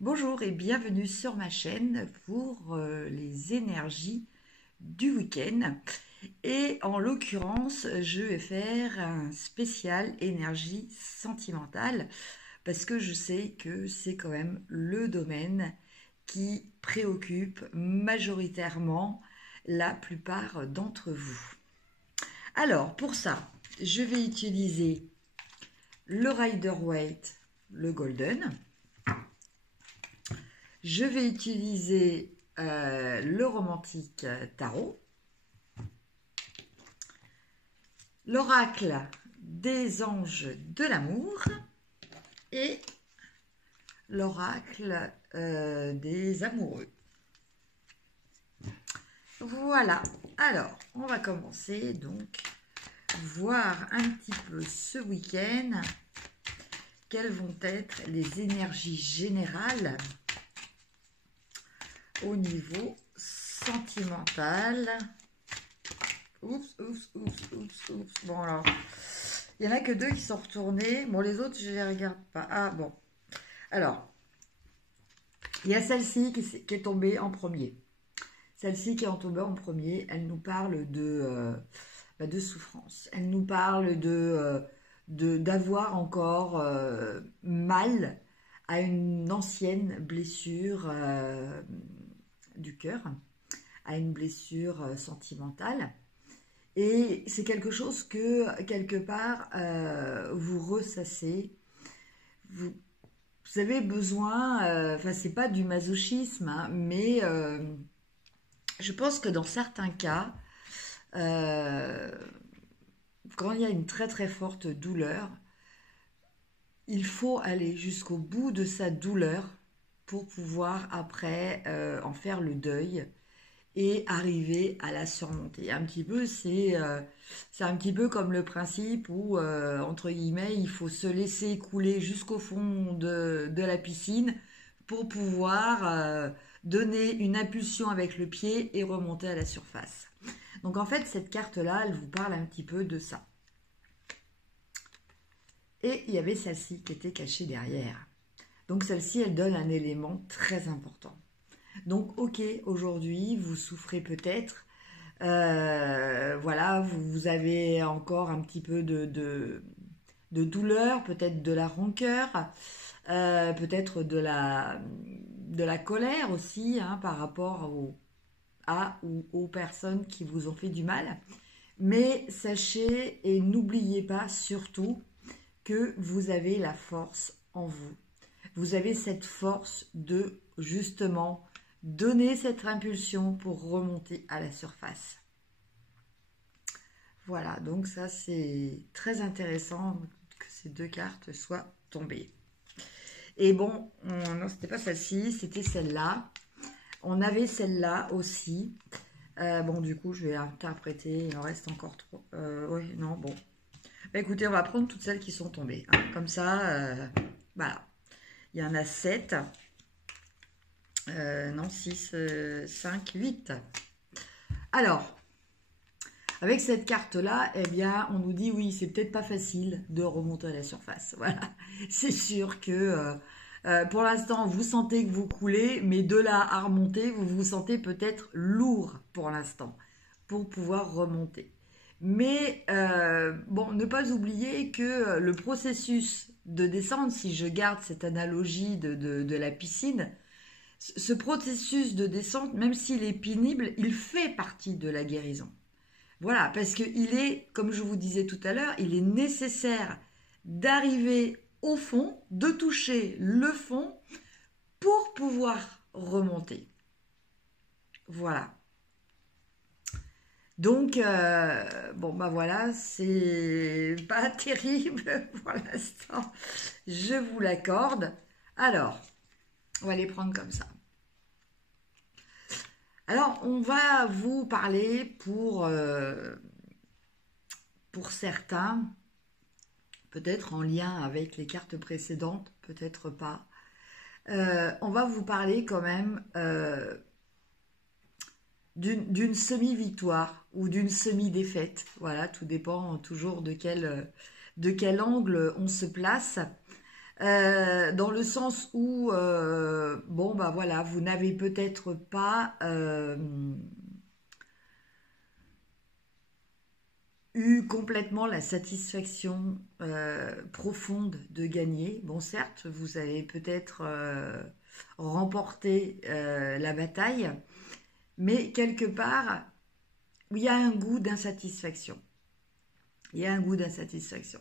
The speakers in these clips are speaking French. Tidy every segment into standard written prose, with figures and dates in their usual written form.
Bonjour et bienvenue sur ma chaîne pour les énergies du week-end. Et en l'occurrence, je vais faire un spécial énergie sentimentale parce que je sais que c'est quand même le domaine qui préoccupe majoritairement la plupart d'entre vous. Alors pour ça, je vais utiliser le Rider-Waite, le Golden. Je vais utiliser le romantique tarot, l'oracle des anges de l'amour et l'oracle des amoureux. Voilà, alors on va commencer donc voir un petit peu ce week-end quelles vont être les énergies générales au niveau sentimental. Oups. Bon, alors, il n'y en a que deux qui sont retournés. Bon, les autres, je ne les regarde pas. Ah, bon. Alors, il y a celle-ci qui est tombée en premier. Celle-ci qui est tombée en premier, elle nous parle de souffrance. Elle nous parle d'avoir encore mal à une ancienne blessure du cœur, à une blessure sentimentale. Et c'est quelque chose que, quelque part, vous ressassez. Vous avez besoin, enfin, c'est pas du masochisme, hein, mais je pense que dans certains cas, euh, quand il y a une très très forte douleur, il faut aller jusqu'au bout de sa douleur pour pouvoir après en faire le deuil et arriver à la surmonter. Un petit peu, c'est un petit peu comme le principe où, entre guillemets, il faut se laisser couler jusqu'au fond de la piscine pour pouvoir donner une impulsion avec le pied et remonter à la surface. Donc en fait, cette carte-là, elle vous parle un petit peu de ça. Et il y avait celle-ci qui était cachée derrière. Donc celle-ci, elle donne un élément très important. Donc ok, aujourd'hui, vous souffrez peut-être. Voilà, vous avez encore un petit peu de douleur, peut-être de la rancœur, peut-être de la colère aussi, hein, par rapport ou aux personnes qui vous ont fait du mal. Mais sachez et n'oubliez pas surtout que vous avez la force en vous. Vous avez cette force de justement donner cette impulsion pour remonter à la surface. Voilà, donc ça c'est très intéressant que ces deux cartes soient tombées. Et bon, non, c'était pas celle-ci, c'était celle-là. On avait celle-là aussi. Bon, du coup, je vais interpréter. Il en reste encore trois. Oui, non, bon. Bah, écoutez, on va prendre toutes celles qui sont tombées, hein. Comme ça, voilà. Il y en a 7. Non, 6, 5, 8. Alors, avec cette carte-là, eh bien, on nous dit oui, c'est peut-être pas facile de remonter à la surface. Voilà, c'est sûr que pour l'instant, vous sentez que vous coulez, mais de là à remonter, vous vous sentez peut-être lourd pour l'instant, pour pouvoir remonter. Mais bon, ne pas oublier que le processus de descente, si je garde cette analogie de la piscine, ce processus de descente, même s'il est pénible, il fait partie de la guérison. Voilà, parce qu'il est, comme je vous disais tout à l'heure, il est nécessaire d'arriver au fond, de toucher le fond pour pouvoir remonter. Voilà. Donc, bon, bah voilà, c'est pas terrible pour l'instant, je vous l'accorde. Alors, on va les prendre comme ça. Alors, on va vous parler pour certains, peut-être en lien avec les cartes précédentes, peut-être pas. On va vous parler quand même d'une semi-victoire ou d'une semi-défaite. Voilà, tout dépend toujours de quel angle on se place. dans le sens où, bon, bah voilà, vous n'avez peut-être pas eu complètement la satisfaction profonde de gagner. Bon, certes, vous avez peut-être remporté la bataille, mais quelque part, il y a un goût d'insatisfaction. Il y a un goût d'insatisfaction.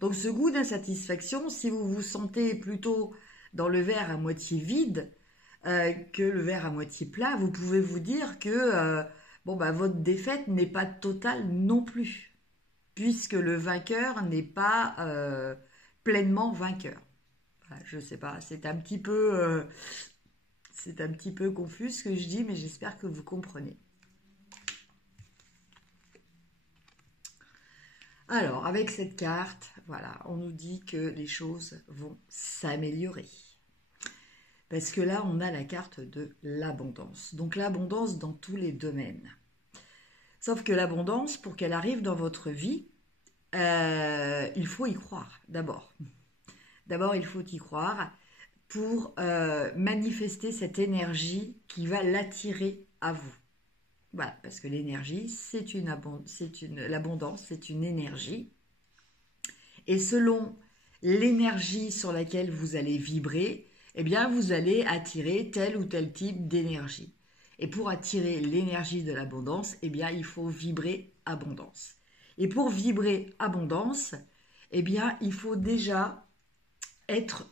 Donc ce goût d'insatisfaction, si vous vous sentez plutôt dans le verre à moitié vide que le verre à moitié plein, vous pouvez vous dire que bon, bah, votre défaite n'est pas totale non plus, puisque le vainqueur n'est pas pleinement vainqueur. Voilà, je ne sais pas, c'est un petit peu confus ce que je dis, mais j'espère que vous comprenez. Alors, avec cette carte, voilà, on nous dit que les choses vont s'améliorer. Parce que là, on a la carte de l'abondance. Donc l'abondance dans tous les domaines. Sauf que l'abondance, pour qu'elle arrive dans votre vie, il faut y croire, d'abord. D'abord, il faut y croire pour manifester cette énergie qui va l'attirer à vous. Voilà, parce que l'énergie, l'abondance, c'est une énergie. Et selon l'énergie sur laquelle vous allez vibrer, eh bien, vous allez attirer tel ou tel type d'énergie. Et pour attirer l'énergie de l'abondance, eh bien, il faut vibrer abondance. Et pour vibrer abondance, eh bien, il faut déjà être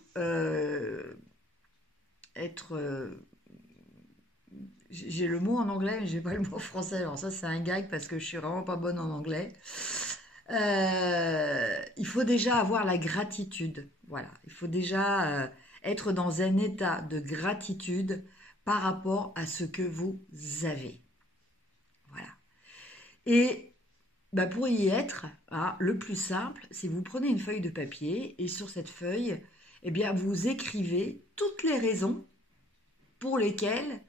j'ai le mot en anglais, mais j'ai pas le mot en français. Alors ça, c'est un gag parce que je suis vraiment pas bonne en anglais. Il faut déjà avoir la gratitude. Voilà, il faut déjà être dans un état de gratitude par rapport à ce que vous avez. Voilà. Et bah, pour y être, le plus simple, c'est vous prenez une feuille de papier et sur cette feuille, eh bien, vous écrivez toutes les raisons pour lesquelles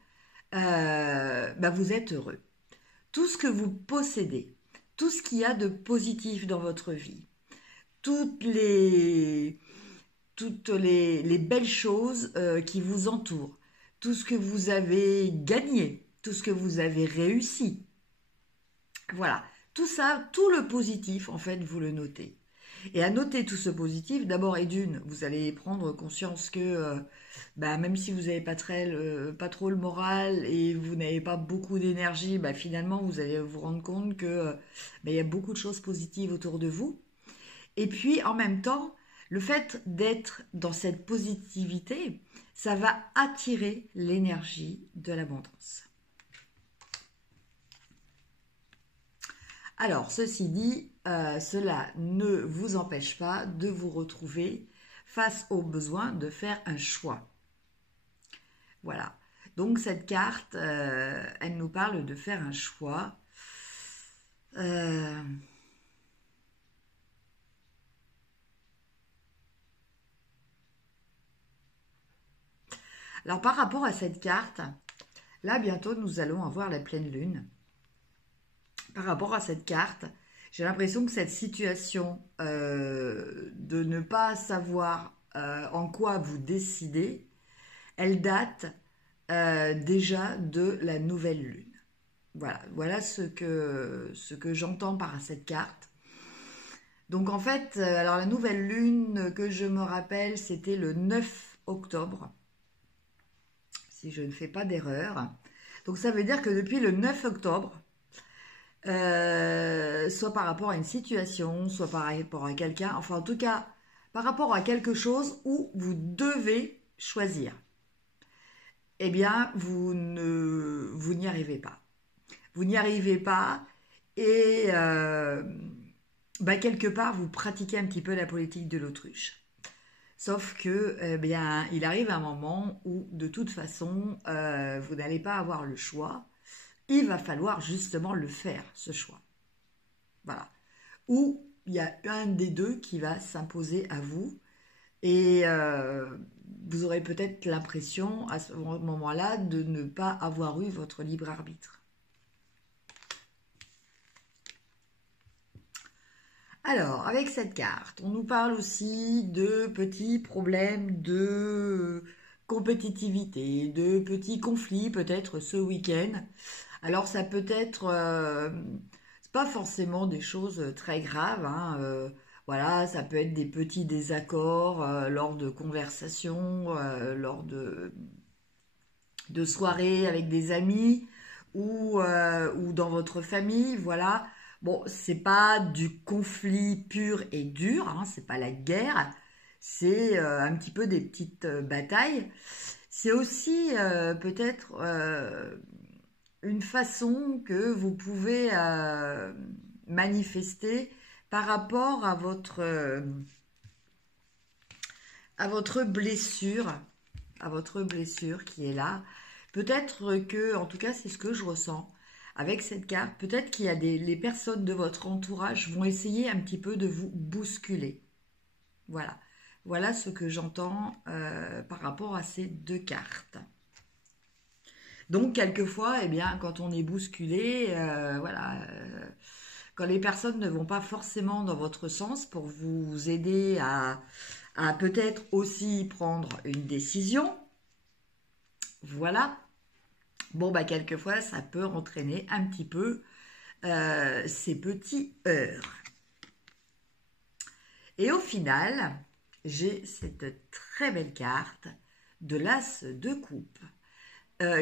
bah, vous êtes heureux. Tout ce que vous possédez, tout ce qu'il y a de positif dans votre vie, toutes les belles choses qui vous entourent, tout ce que vous avez gagné, tout ce que vous avez réussi. Voilà, tout ça, tout le positif, en fait, vous le notez. Et à noter tout ce positif, d'abord et d'une, vous allez prendre conscience que bah, même si vous n'avez pas trop le moral et vous n'avez pas beaucoup d'énergie, bah, finalement vous allez vous rendre compte que bah, il y a beaucoup de choses positives autour de vous. Et puis en même temps, le fait d'être dans cette positivité, ça va attirer l'énergie de l'abondance. Alors, ceci dit, cela ne vous empêche pas de vous retrouver face au besoin de faire un choix. Voilà. Donc, cette carte, elle nous parle de faire un choix. Alors, par rapport à cette carte, là, bientôt, nous allons avoir la pleine lune. Par rapport à cette carte, j'ai l'impression que cette situation de ne pas savoir en quoi vous décidez, elle date déjà de la nouvelle lune. Voilà ce que j'entends par cette carte. Donc en fait, alors la nouvelle lune que je me rappelle, c'était le 9 octobre, si je ne fais pas d'erreur. Donc ça veut dire que depuis le 9 octobre, soit par rapport à une situation, soit par rapport à quelqu'un, enfin en tout cas par rapport à quelque chose où vous devez choisir, eh bien vous n'y arrivez pas. Vous n'y arrivez pas et bah, quelque part vous pratiquez un petit peu la politique de l'autruche. Sauf que, eh bien, il arrive un moment où de toute façon vous n'allez pas avoir le choix. Il va falloir justement le faire, ce choix. Voilà. Ou il y a un des deux qui va s'imposer à vous et vous aurez peut-être l'impression à ce moment-là de ne pas avoir eu votre libre arbitre. Alors, avec cette carte, on nous parle aussi de petits problèmes de compétitivité, de petits conflits peut-être ce week-end. Alors, ça peut être, c'est pas forcément des choses très graves, hein, voilà, ça peut être des petits désaccords lors de conversations, lors de soirées avec des amis ou dans votre famille, voilà. Bon, c'est pas du conflit pur et dur, hein, c'est pas la guerre, c'est un petit peu des petites batailles. C'est aussi peut-être une façon que vous pouvez manifester par rapport à votre blessure qui est là. Peut-être que, en tout cas, c'est ce que je ressens avec cette carte. Peut-être qu'il y a les personnes de votre entourage vont essayer un petit peu de vous bousculer. Voilà. Voilà ce que j'entends par rapport à ces deux cartes. Donc, quelquefois, eh bien, quand on est bousculé, voilà, quand les personnes ne vont pas forcément dans votre sens pour vous aider à peut-être aussi prendre une décision, voilà. Bon, bah, quelquefois, ça peut entraîner un petit peu ces petits heurts. Et au final, j'ai cette très belle carte de l'As de coupe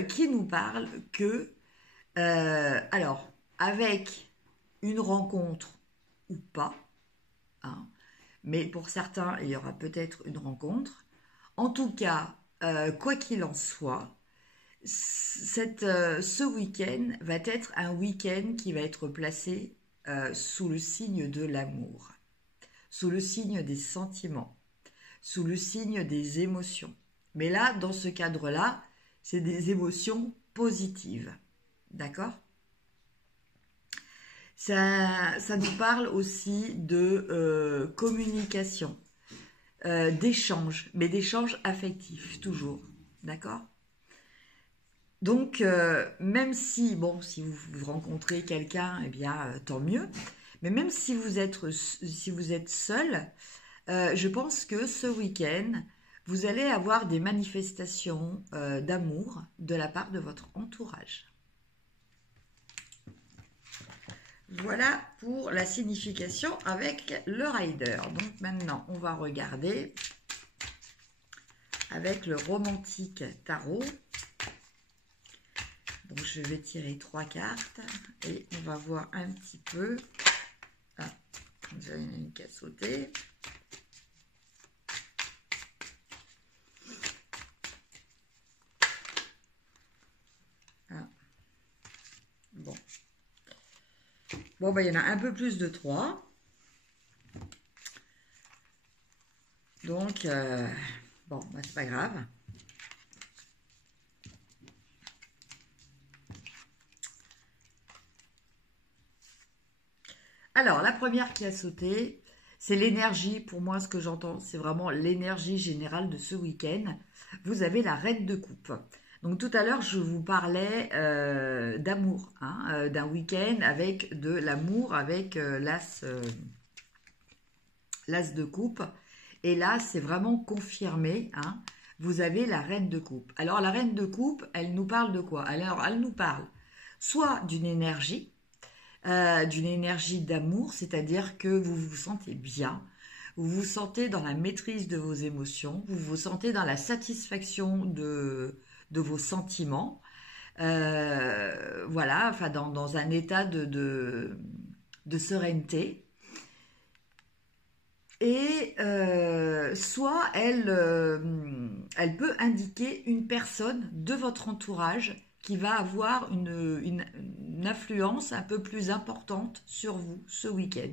qui nous parle que, alors, avec une rencontre ou pas, hein, mais pour certains, il y aura peut-être une rencontre. En tout cas, quoi qu'il en soit, ce week-end va être un week-end qui va être placé sous le signe de l'amour, sous le signe des sentiments, sous le signe des émotions. Mais là, dans ce cadre-là, c'est des émotions positives. D'accord ? Ça nous parle aussi de communication, d'échange, mais d'échange affectif, toujours. D'accord ? Donc, même si, bon, si vous rencontrez quelqu'un, eh bien, tant mieux. Mais même si vous êtes seul, je pense que ce week-end, vous allez avoir des manifestations d'amour de la part de votre entourage. Voilà pour la signification avec le Rider. Donc maintenant, on va regarder avec le Romantique Tarot. Donc je vais tirer 3 cartes et on va voir un petit peu. Ah, il y en a une qui a sauté. Ah. Bon. Bon, ben, il y en a un peu plus de 3. Donc, bon, ben, c'est pas grave. Alors, la première qui a sauté, c'est l'énergie. Pour moi, ce que j'entends, c'est vraiment l'énergie générale de ce week-end. Vous avez la Reine de coupe. Donc, tout à l'heure, je vous parlais d'amour, hein, d'un week-end avec de l'amour, avec l'As de coupe. Et là, c'est vraiment confirmé, hein. Vous avez la Reine de coupe. Alors, la Reine de coupe, elle nous parle de quoi? Alors, elle nous parle soit d'une énergie d'amour, c'est-à-dire que vous vous sentez bien, vous vous sentez dans la maîtrise de vos émotions, vous vous sentez dans la satisfaction de vos sentiments, voilà, enfin dans un état de sérénité. Et soit elle peut indiquer une personne de votre entourage qui va avoir une influence un peu plus importante sur vous ce week-end.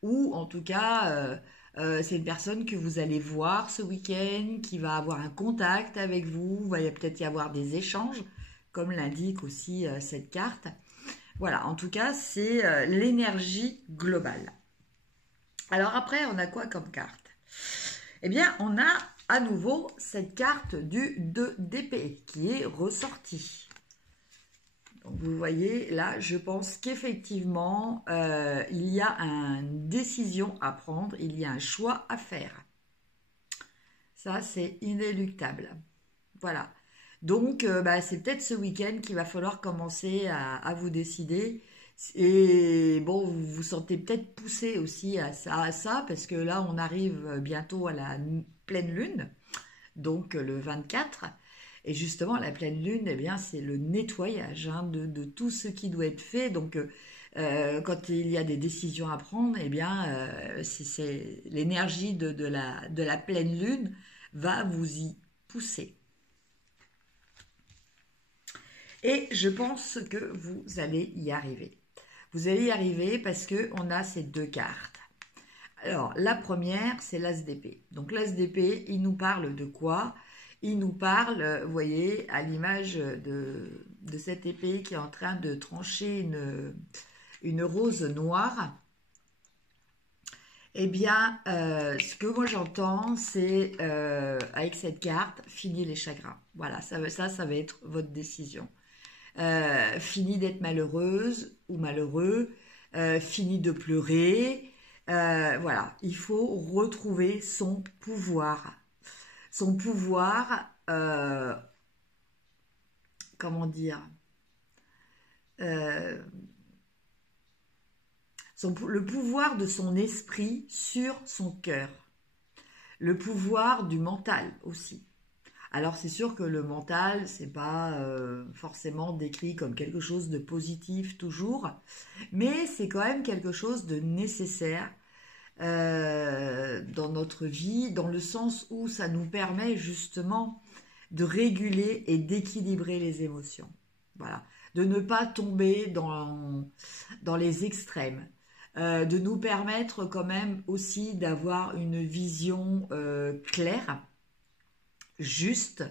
Ou en tout cas, c'est une personne que vous allez voir ce week-end, qui va avoir un contact avec vous, il va peut-être y avoir des échanges, comme l'indique aussi cette carte. Voilà, en tout cas, c'est l'énergie globale. Alors après, on a quoi comme carte? Eh bien, on a à nouveau cette carte du 2 d'épée qui est ressortie. Donc, vous voyez, là, je pense qu'effectivement, il y a une décision à prendre, il y a un choix à faire. Ça, c'est inéluctable. Voilà. Donc, c'est peut-être ce week-end qu'il va falloir commencer à vous décider. Et bon, vous vous sentez peut-être poussé aussi à ça, parce que là, on arrive bientôt à la pleine lune, donc le 24. Et justement, la pleine lune, eh bien, c'est le nettoyage hein, de tout ce qui doit être fait. Donc, quand il y a des décisions à prendre, eh bien, c'est l'énergie de la pleine lune va vous y pousser. Et je pense que vous allez y arriver. Vous allez y arriver parce qu'on a ces deux cartes. Alors, la première, c'est l'as d'épée. Donc, l'as d'épée, il nous parle de quoi? Il nous parle, vous voyez, à l'image de cette épée qui est en train de trancher une rose noire. Eh bien, ce que moi j'entends, c'est avec cette carte, fini les chagrins. Voilà, ça va être votre décision. Fini d'être malheureuse ou malheureux, fini de pleurer. Voilà, il faut retrouver son pouvoir. Son pouvoir, comment dire, euh, le pouvoir de son esprit sur son cœur. Le pouvoir du mental aussi. Alors c'est sûr que le mental, c'est pas forcément décrit comme quelque chose de positif toujours, mais c'est quand même quelque chose de nécessaire dans notre vie, dans le sens où ça nous permet justement de réguler et d'équilibrer les émotions. Voilà, de ne pas tomber dans les extrêmes. De nous permettre quand même aussi d'avoir une vision claire, juste,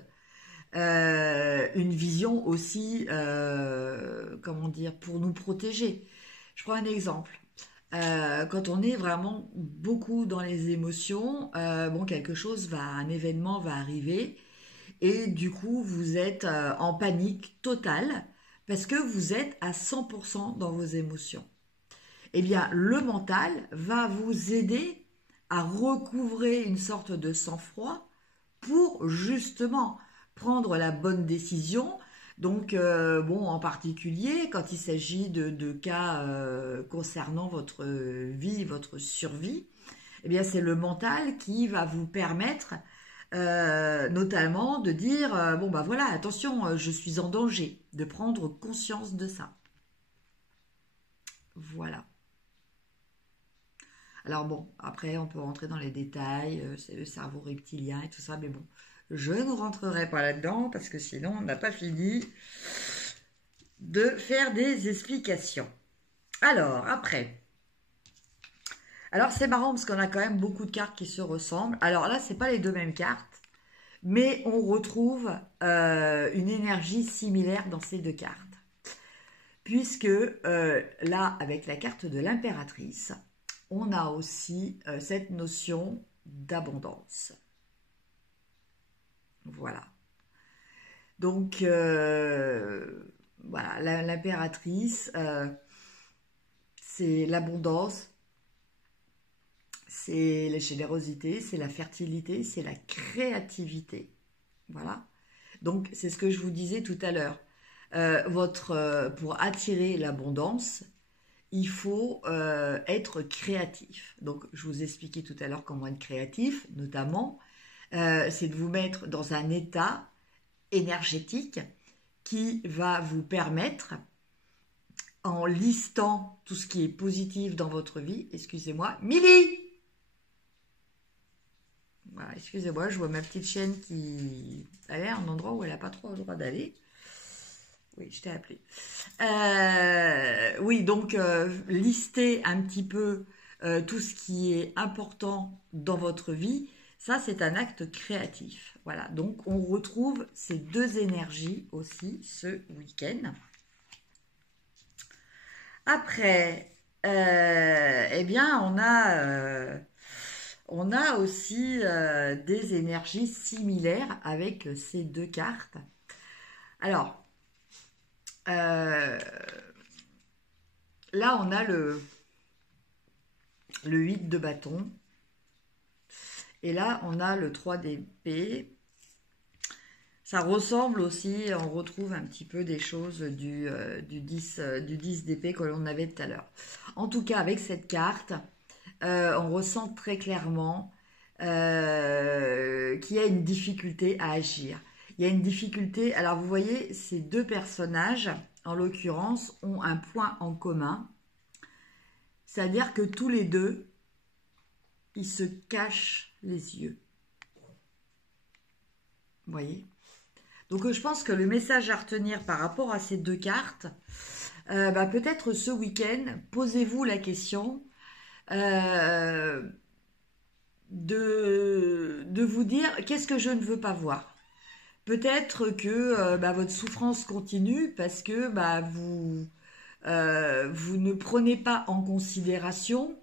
une vision aussi, comment dire, pour nous protéger. Je prends un exemple. Quand on est vraiment beaucoup dans les émotions, bon, un événement va arriver et du coup vous êtes en panique totale parce que vous êtes à 100% dans vos émotions. Eh bien, le mental va vous aider à recouvrer une sorte de sang-froid pour justement prendre la bonne décision. Donc, bon, en particulier, quand il s'agit de cas concernant votre vie, votre survie, eh bien, c'est le mental qui va vous permettre notamment de dire, bon, bah voilà, attention, je suis en danger, de prendre conscience de ça. Voilà. Alors bon, après, on peut rentrer dans les détails, c'est le cerveau reptilien et tout ça, mais bon, je ne rentrerai pas là-dedans parce que sinon, on n'a pas fini de faire des explications. Alors, après. Alors, c'est marrant parce qu'on a quand même beaucoup de cartes qui se ressemblent. Alors là, c'est pas les deux mêmes cartes, mais on retrouve une énergie similaire dans ces deux cartes. Puisque là, avec la carte de l'impératrice, on a aussi cette notion d'abondance. Voilà. Donc, voilà, l'impératrice, c'est l'abondance, c'est la générosité, c'est la fertilité, c'est la créativité. Voilà. Donc, c'est ce que je vous disais tout à l'heure. Pour attirer l'abondance, il faut être créatif. Donc, je vous expliquais tout à l'heure comment être créatif, notamment, c'est de vous mettre dans un état énergétique qui va vous permettre, en listant tout ce qui est positif dans votre vie, excusez-moi, Milly! Voilà, excusez-moi, je vois ma petite chienne qui allait à un endroit où elle n'a pas trop le droit d'aller. Oui, je t'ai appelé. Oui, donc lister un petit peu tout ce qui est important dans votre vie, ça c'est un acte créatif. Voilà, donc on retrouve ces deux énergies aussi ce week-end. Après, eh bien, on a aussi des énergies similaires avec ces deux cartes. Alors, Euh, Là, on a le 8 de bâton. Et là, on a le 3 d'épée. Ça ressemble aussi, on retrouve un petit peu des choses du 10 d'épée que l'on avait tout à l'heure. En tout cas, avec cette carte, on ressent très clairement qu'il y a une difficulté à agir. Il y a une difficulté, alors vous voyez, ces deux personnages, en l'occurrence, ont un point en commun. C'est-à-dire que tous les deux, ils se cachent les yeux. Vous voyez ? Donc je pense que le message à retenir par rapport à ces deux cartes, peut-être ce week-end, posez-vous la question de vous dire qu'est-ce que je ne veux pas voir. Peut-être que votre souffrance continue parce que vous ne prenez pas en considération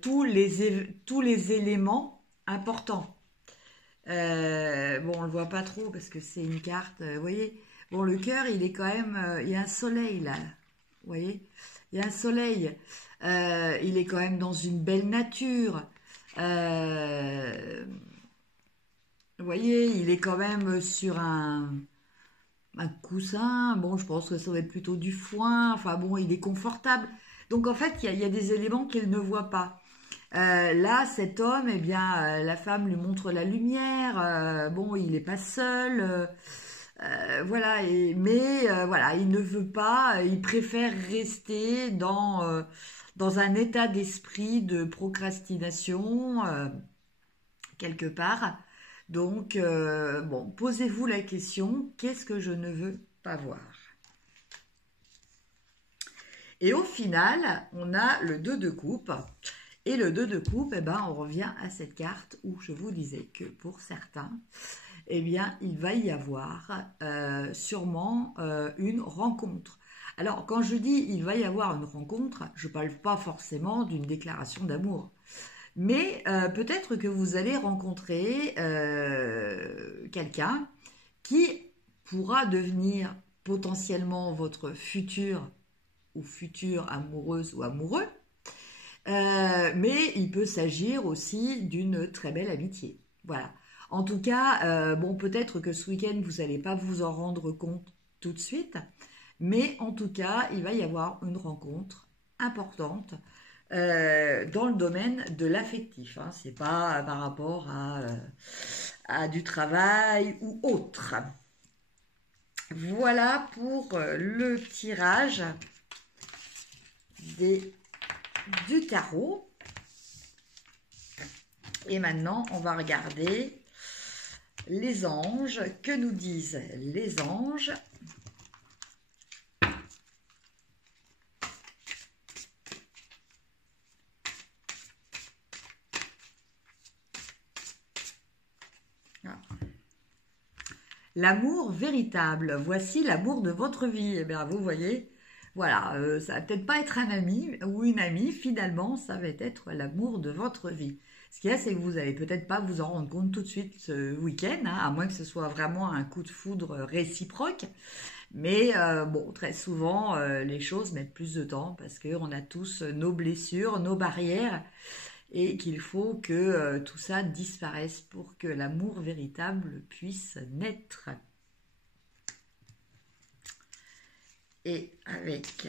tous les éléments importants. Bon, on le voit pas trop parce que c'est une carte, vous voyez. Bon, le cœur, il est quand même, il y a un soleil là, vous voyez. Il y a un soleil. Il est quand même dans une belle nature. Vous voyez, il est quand même sur un coussin. Bon, je pense que ça doit être plutôt du foin. Enfin bon, il est confortable. Donc en fait, il y a des éléments qu'il ne voit pas. Là, cet homme, eh bien, la femme lui montre la lumière. Bon, il n'est pas seul. Voilà. Voilà, il ne veut pas. Il préfère rester dans un état d'esprit de procrastination quelque part. Donc, bon, posez-vous la question, qu'est-ce que je ne veux pas voir? Et au final, on a le 2 de coupe. Et le 2 de coupe, eh ben, on revient à cette carte où je vous disais que pour certains, eh bien, il va y avoir sûrement une rencontre. Alors, quand je dis il va y avoir une rencontre, je ne parle pas forcément d'une déclaration d'amour. Mais peut-être que vous allez rencontrer quelqu'un qui pourra devenir potentiellement votre futur ou future amoureuse ou amoureux. Mais il peut s'agir aussi d'une très belle amitié. Voilà. En tout cas, bon, peut-être que ce week-end, vous n'allez pas vous en rendre compte tout de suite. Mais en tout cas, il va y avoir une rencontre importante dans le domaine de l'affectif. Hein. C'est pas par rapport à du travail ou autre. Voilà pour le tirage du tarot. Et maintenant, on va regarder les anges. Que nous disent les anges ? L'amour véritable, voici l'amour de votre vie. Eh bien, vous voyez, voilà, ça va peut-être pas être un ami ou une amie, finalement, ça va être l'amour de votre vie. Ce qu'il y a, c'est que vous n'allez peut-être pas vous en rendre compte tout de suite ce week-end, hein, à moins que ce soit vraiment un coup de foudre réciproque. Mais bon, très souvent, les choses mettent plus de temps parce qu'on a tous nos blessures, nos barrières, et qu'il faut que tout ça disparaisse pour que l'amour véritable puisse naître. Et avec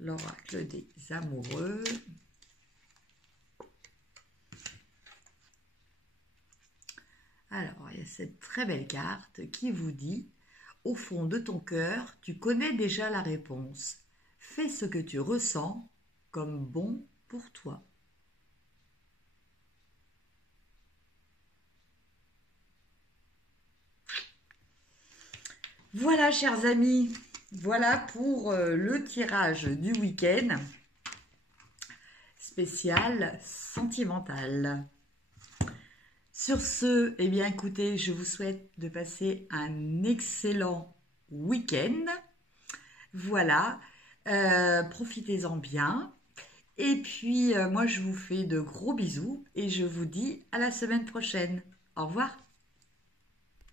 l'oracle des amoureux, alors il y a cette très belle carte qui vous dit « Au fond de ton cœur, tu connais déjà la réponse. Fais ce que tu ressens comme bon pour toi. » Voilà, chers amis, voilà pour le tirage du week-end spécial sentimental. Sur ce, eh bien écoutez, je vous souhaite de passer un excellent week-end. Voilà, profitez-en bien. Et puis, moi, je vous fais de gros bisous et je vous dis à la semaine prochaine. Au revoir.